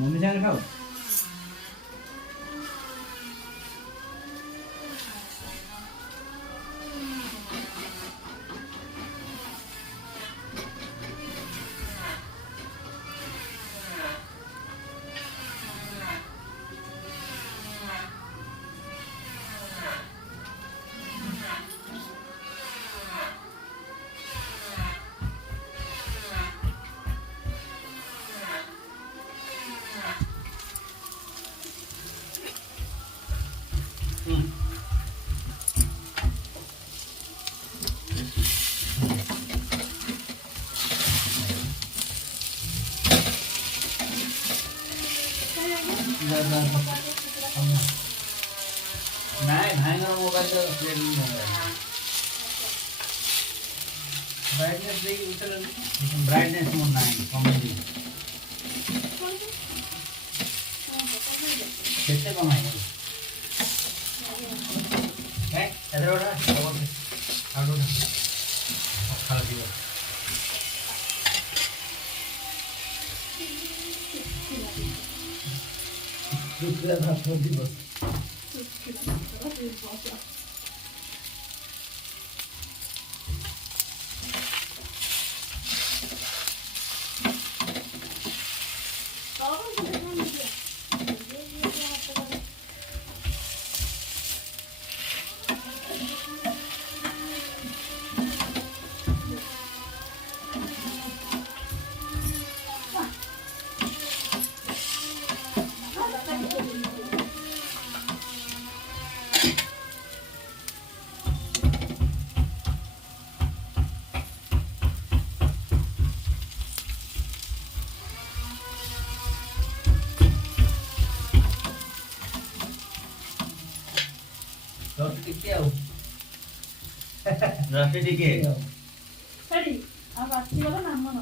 Mummy सांगे खाऊ नाही भाईंगर मोबाईल तर ब्राईटनेस ब्राईटनेस म्हणून नाही कॉमेडी कितने कमाएंगे काय इधर उठा आउट उठा खा दियो दूसरा भात हो दी बस Roti tikau. Roti tikau. Tadi, apa sih lo kan nama?